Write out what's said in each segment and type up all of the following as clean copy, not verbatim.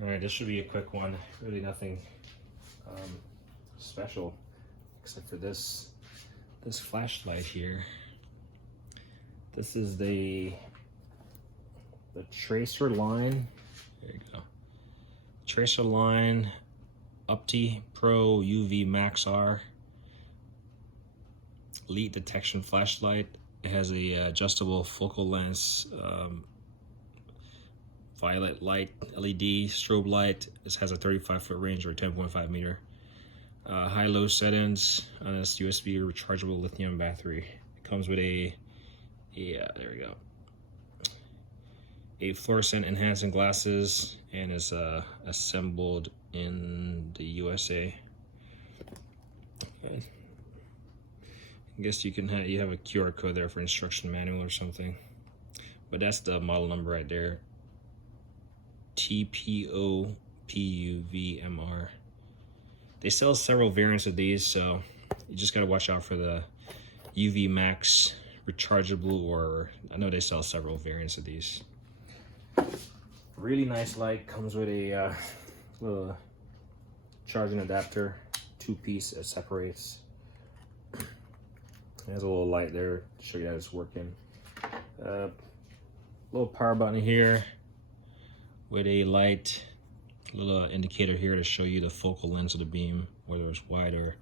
All right, this should be a quick one. Really nothing special except for this flashlight here. This is the Tracer line. There you go. Tracer line OPTI-PRO UV Max R lead detection flashlight. It has a adjustable focal length, violet light LED strobe light. This has a 35-foot range or 10.5 meter. High-low settings on this USB rechargeable lithium battery. It comes with a there we go, a fluorescent enhancing glasses, and is assembled in the USA. Okay. I guess you have a QR code there for instruction manual or something, but that's the model number right there. TPO PUVMR. They sell several variants of these, so you just gotta watch out for the UV Max rechargeable, or I know they sell several variants of these. Really nice light. Comes with a little charging adapter, 2-piece. It separates. There's a little light there to show you that it's working. Little power button here with a light, little indicator here to show you the focal length of the beam, whether it's wide or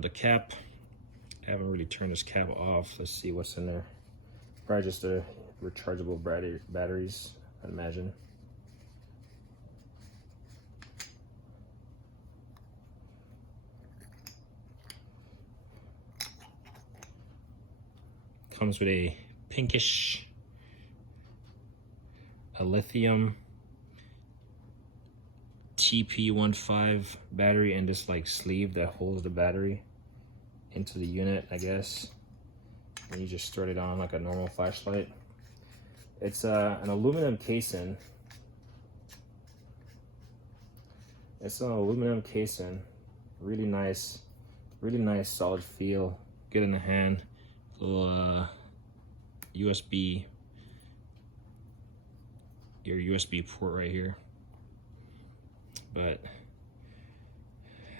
the cap. I haven't really turned this cap off. Let's see what's in there. Probably just a rechargeable batteries, I'd imagine. Comes with a pinkish, a lithium TP15 battery, and this like sleeve that holds the battery into the unit, I guess. And you just thread it on like a normal flashlight. It's an aluminum casing. It's an aluminum casing. Really nice solid feel. Good in the hand. Little USB, your USB port right here. But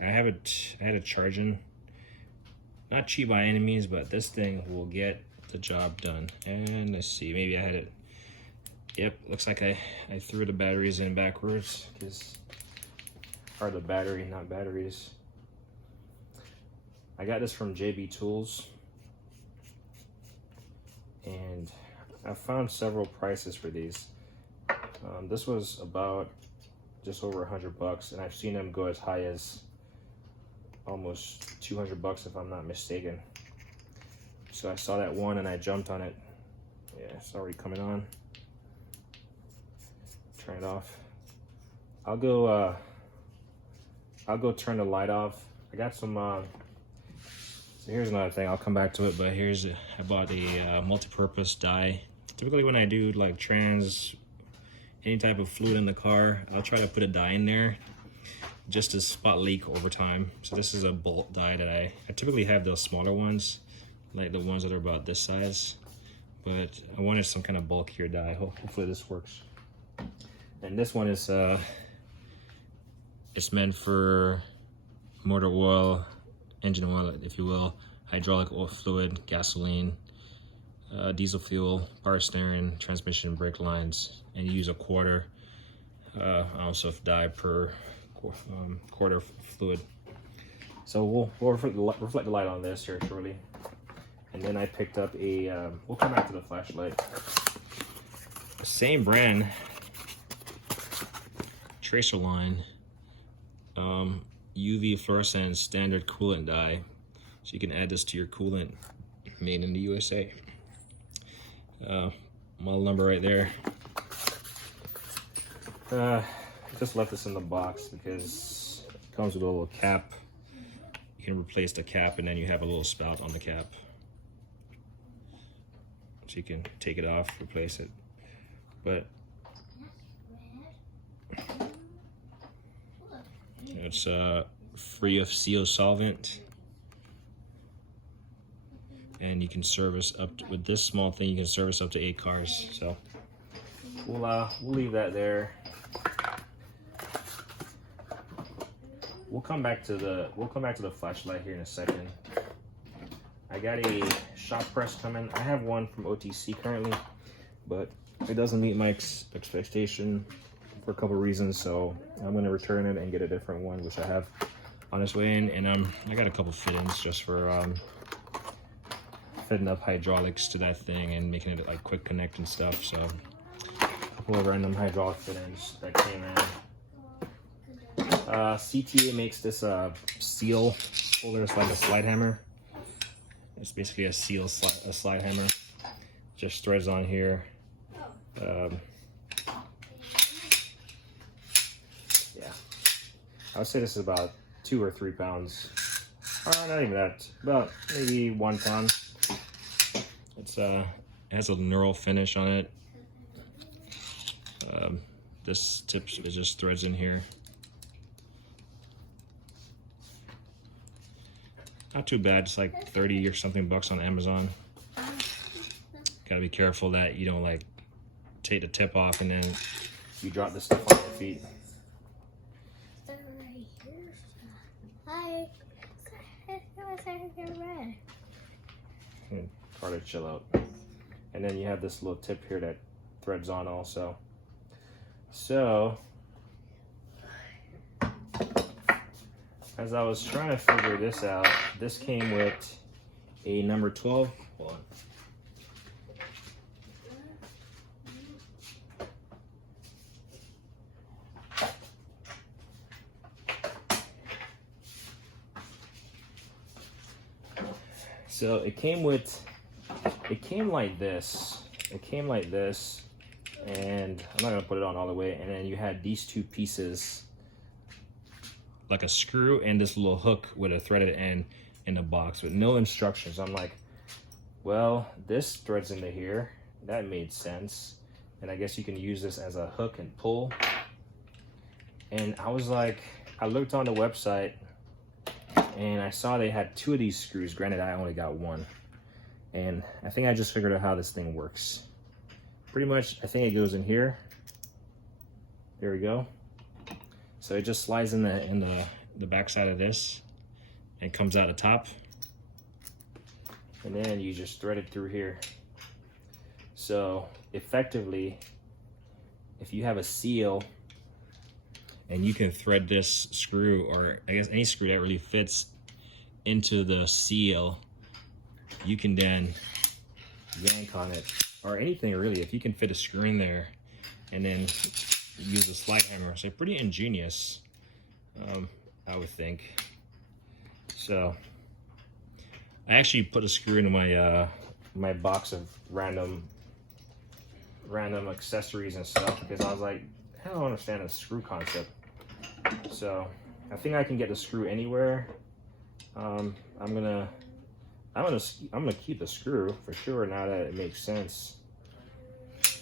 I had it charging. Not cheap by any means, but this thing will get the job done. And let's see, maybe I had it. Yep, looks like I threw the batteries in backwards, because are the battery, not batteries. I got this from JB Tools, and I found several prices for these. This was about just over $100, and I've seen them go as high as almost $200 if I'm not mistaken. So I saw that one and I jumped on it. Yeah, it's already coming on. Turn it off. I'll go turn the light off. I got some so here's another thing, I'll come back to it, but I bought a multi-purpose dye. Typically when I do like any type of fluid in the car, I'll try to put a dye in there just to spot leak over time. So this is a bulk dye that I typically have those smaller ones, like the ones that are about this size, but I wanted some kind of bulkier dye. Hopefully this works. And this one is it's meant for motor oil, engine oil, if you will, hydraulic oil fluid, gasoline, diesel fuel, power steering, transmission, brake lines, and you use a quarter ounce of dye per quarter fluid. So we'll reflect the light on this here shortly. And then I picked up a, we'll come back to the flashlight. Same brand, Tracer line, UV fluorescent standard coolant dye. So you can add this to your coolant, made in the USA. Model number right there. Just left this in the box because it comes with a little cap. You can replace the cap, and then you have a little spout on the cap. So you can take it off, replace it. But it's free of CO solvent. And you can service up to, with this small thing, you can service up to 8 cars. So we'll leave that there. we'll come back to the flashlight here in a second. I got a shop press coming. I have one from OTC currently, but it doesn't meet my expectation for a couple reasons, so I'm gonna return it and get a different one, which I have on its way in. And I got a couple fittings just for fitting up hydraulics to that thing and making it like quick connect and stuff. So a couple of random hydraulic fittings that came in. CTA makes this seal puller. It's like a slide hammer. It's basically a slide hammer. Just threads on here. Yeah, I would say this is about 2 or 3 pounds. Not even that. About maybe 1 pound. It's it has a knurl finish on it. This tip is just threads in here. Not too bad. It's like 30 or something bucks on Amazon. Gotta be careful that you don't like take the tip off and then you drop this stuff on your feet. Hi. Try to chill out. And then you have this little tip here that threads on also. So as I was trying to figure this out, this came with a number 12. Hold on. So it came like this. It came like this, and I'm not gonna put it on all the way. And then you had these 2 pieces, like a screw and this little hook with a threaded end in the box with no instructions. I'm like, well, this threads into here. That made sense. And I guess you can use this as a hook and pull. And I was like, I looked on the website and I saw they had 2 of these screws. Granted, I only got 1. And I think I just figured out how this thing works. Pretty much, I think it goes in here. There we go. So it just slides in the back side of this and comes out the top. And then you just thread it through here. So effectively, if you have a seal and you can thread this screw, or I guess any screw that really fits into the seal, you can then yank on it, or anything really. If you can fit a screw in there and then use a slide hammer. So pretty ingenious, I would think. So I actually put a screw into my my box of random accessories and stuff, because I was like, I don't understand the screw concept. So I think I can get the screw anywhere. I'm gonna keep the screw for sure now that it makes sense,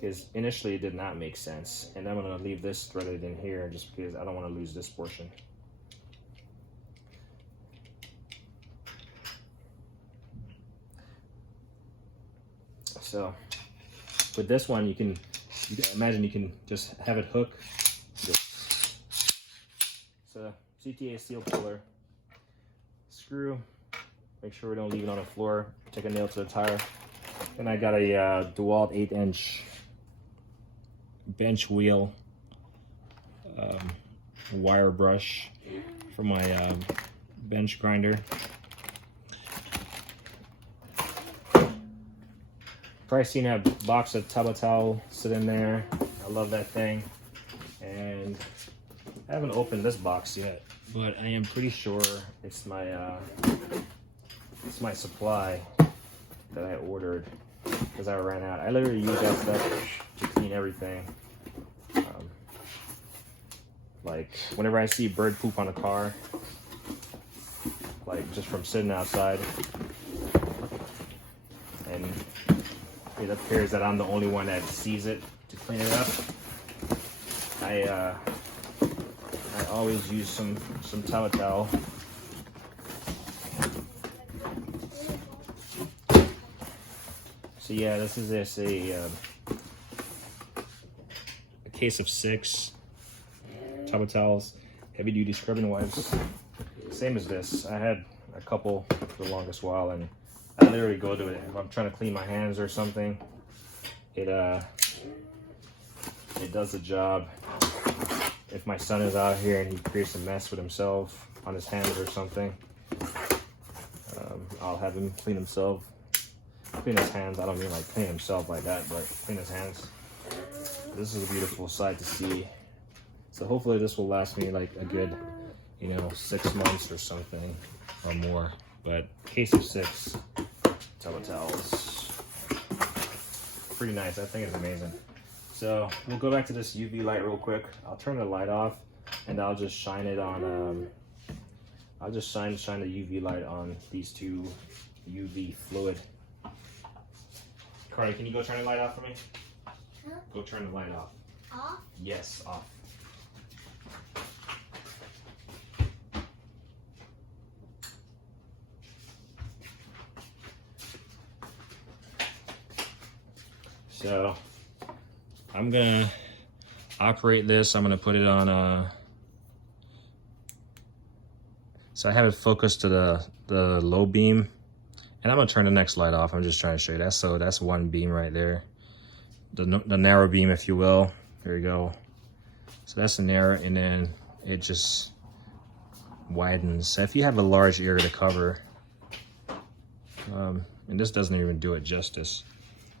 because initially it did not make sense. And I'm gonna leave this threaded in here just because I don't want to lose this portion. So with this one, you can imagine you can just have it hook. It's a CTA seal puller. Screw. Make sure we don't leave it on the floor. Take a nail to the tire. And I got a DeWalt 8-inch bench wheel wire brush for my bench grinder. Probably seen that box of tub towel sitting there. I love that thing. And I haven't opened this box yet, but I am pretty sure it's my supply that I ordered because I ran out. I literally use that stuff to clean everything. Like whenever I see bird poop on a car, like just from sitting outside, and it appears that I'm the only one that sees it to clean it up, I always use some towel. So yeah, this is a case of 6 towels. heavy duty scrubbing wipes. Same as this. I had a couple for the longest while, and I literally go to it if I'm trying to clean my hands or something. It does the job. If my son is out here and he creates a mess with himself on his hands or something, I'll have him clean himself. Clean his hands. I don't mean like clean himself like that, but clean his hands. This is a beautiful sight to see. So hopefully this will last me like a good, 6 months or something or more. But case of 6 towels. Pretty nice. I think it's amazing. So we'll go back to this UV light real quick. I'll turn the light off and I'll just shine it on, I'll just shine the UV light on these two UV fluid. Carly, can you go turn the light off for me? Huh? Go turn the light off. Off? Yes, off. So I'm gonna operate this. I'm gonna put it on so I have it focused to the low beam, and I'm gonna turn the next light off. I'm just trying to show you that. So that's one beam right there, the narrow beam, if you will. There you go. So that's the narrow, and then it just widens. So if you have a large area to cover, and this doesn't even do it justice.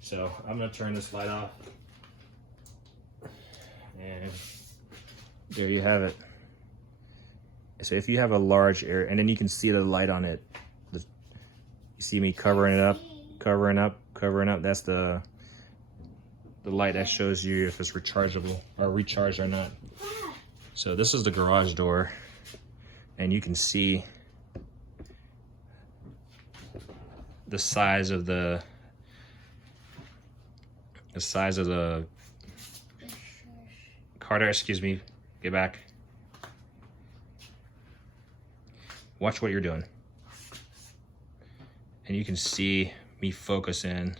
So I'm gonna turn this light off, and there you have it. So if you have a large area, and then you can see the light on it. You see me covering it up, covering up. That's the light that shows you if it's rechargeable or recharged or not. So this is the garage door, and you can see the size of the Carter, excuse me, get back. Watch what you're doing. And you can see me focus in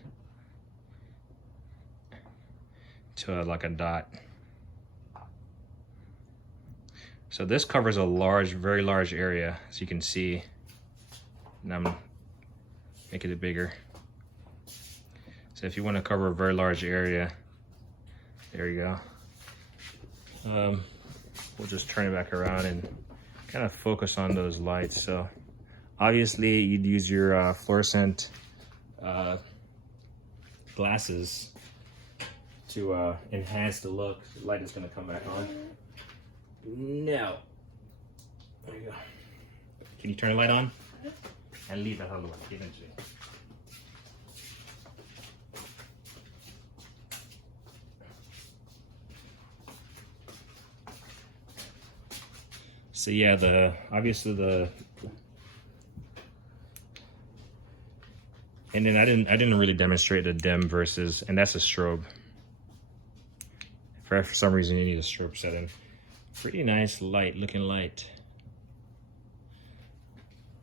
to like a dot. So this covers a large, very large area, as you can see. And I'm making it bigger. So if you want to cover a very large area, there you go. We'll just turn it back around and kind of focus on those lights. So obviously you'd use your fluorescent glasses to enhance the look. The light is going to come back on. Now, there you go. Can you turn the light on? And leave that on the light eventually. So yeah, obviously and then I didn't really demonstrate the dim versus, and that's a strobe. For some reason you need a strobe setting. Pretty nice light, looking light.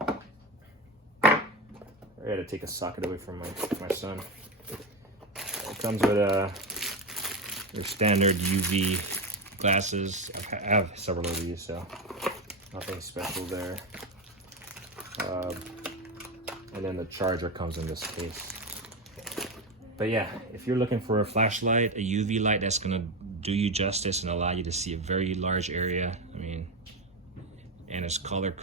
I had to take a socket away from my son. It comes with your standard UV glasses. I have several of these, so nothing special there. And then the charger comes in this case. But yeah, if you're looking for a flashlight, a UV light that's gonna do you justice and allow you to see a very large area, I mean, and it's colored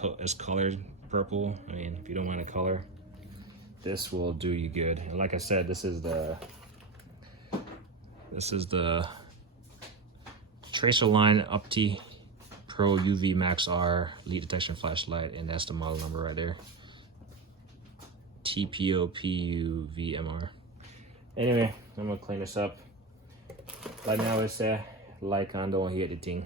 purple. I mean, if you don't want a color, this will do you good. And like I said, this is the Tracer line OPTI-PRO UV Max R lead detection flashlight, and that's the model number right there. TPOPUVMR. Anyway, I'm gonna clean this up. Right now it's like I don't hit the thing.